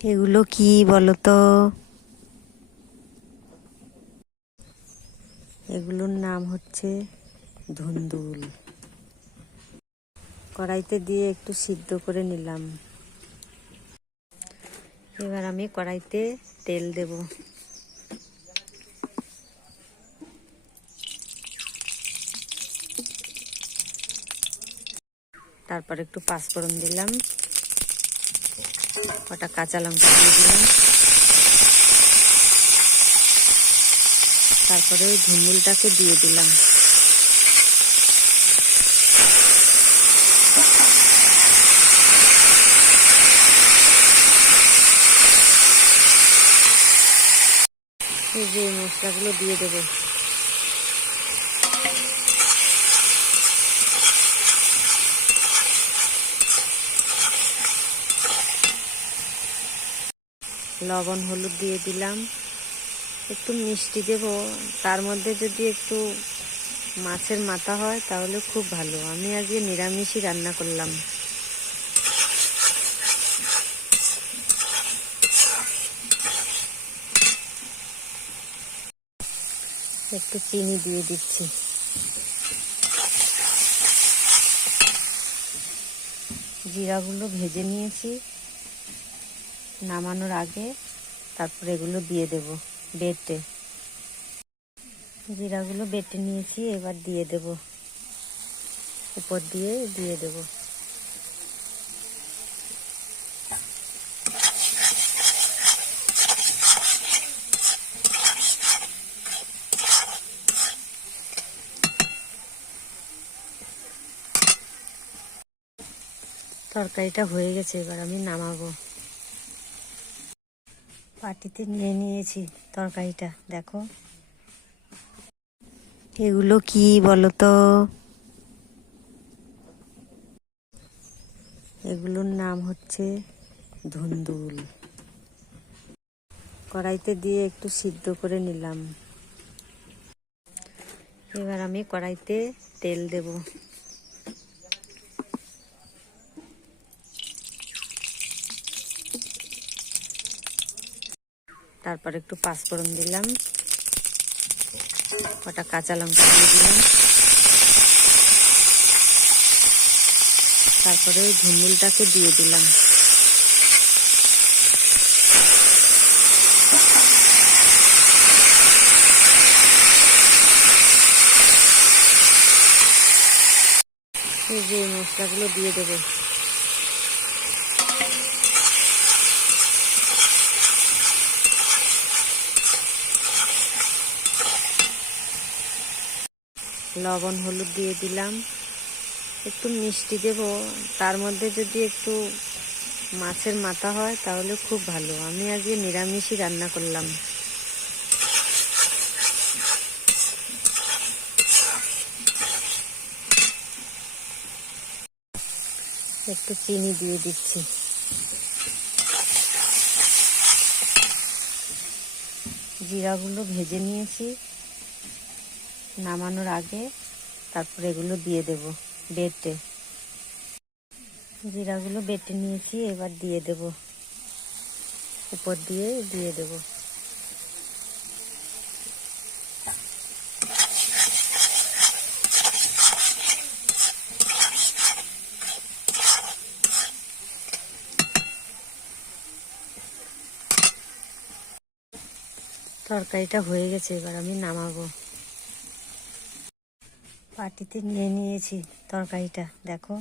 এগুলো কি বলতো? এগুলোর নাম হচ্ছে ধুন্দুল। কড়াইতে দিয়ে একটু সিদ্ধ করে নিলাম। এবার আমি কড়াইতে তেল দেব। তারপর একটু পাঁচফোড়ন দিলাম। কটা কাঁচা লঙ্কা দিয়ে দিলাম। তারপরে ওই ধুন্দুলটাকে দিয়ে দিলাম। এই যে মশলাগুলো দিয়ে দেবো। লবণ, হলুদ দিয়ে দিলাম। একটু মিষ্টি দেব। তার মধ্যে যদি একটু মাছের মাথা হয়, তাহলে খুব ভালো। আমি আজকে নিরামিষই রান্না করলাম। একটু চিনি দিয়ে দিচ্ছি। জিরাগুলো ভেজে নিয়েছি। নামানোর আগে তারপরে এগুলো দিয়ে দেব, বেটে। জিরাগুলো বেটে নিয়েছি, এবার দিয়ে দেব। উপর দিয়ে দিয়ে দেব। তরকারিটা হয়ে গেছে, এবার আমি নামাবো। পাটিতে নিয়ে নিয়েছি তরকারিটা, দেখো। এগুলো কি বলতো? এগুলোর নাম হচ্ছে ধুন্দুল। কড়াইতে দিয়ে একটু সিদ্ধ করে নিলাম। এবার আমি কড়াইতে তেল দেব। তারপর একটু পাঁচফোড়ন দিলাম। কটা কাঁচা লঙ্কা দিয়ে দিলাম। তারপরে ওই ধুন্দুলটাকে দিয়ে দিলাম। এই যে মশলাগুলো দিয়ে দেবো। লবণ, হলুদ দিয়ে দিলাম। একটু মিষ্টি দেব। তার মধ্যে যদি একটু মাছের মাথা হয়, তাহলে খুব ভালো। আমি আজকে নিরামিষই রান্না করলাম। একটু চিনি দিয়ে দিচ্ছি। জিরাগুলো ভেজে নিয়েছি। নামানোর আগে তারপরে এগুলো দিয়ে দেব, বেটে। জিরাগুলো বেটে নিয়েছি, এবার দিয়ে দেব। উপর দিয়ে দিয়ে দেব। তরকারিটা হয়ে গেছে, এবার আমি নামাবো। পাটিতে নিয়ে নিয়েছি তরকারিটা দেখো।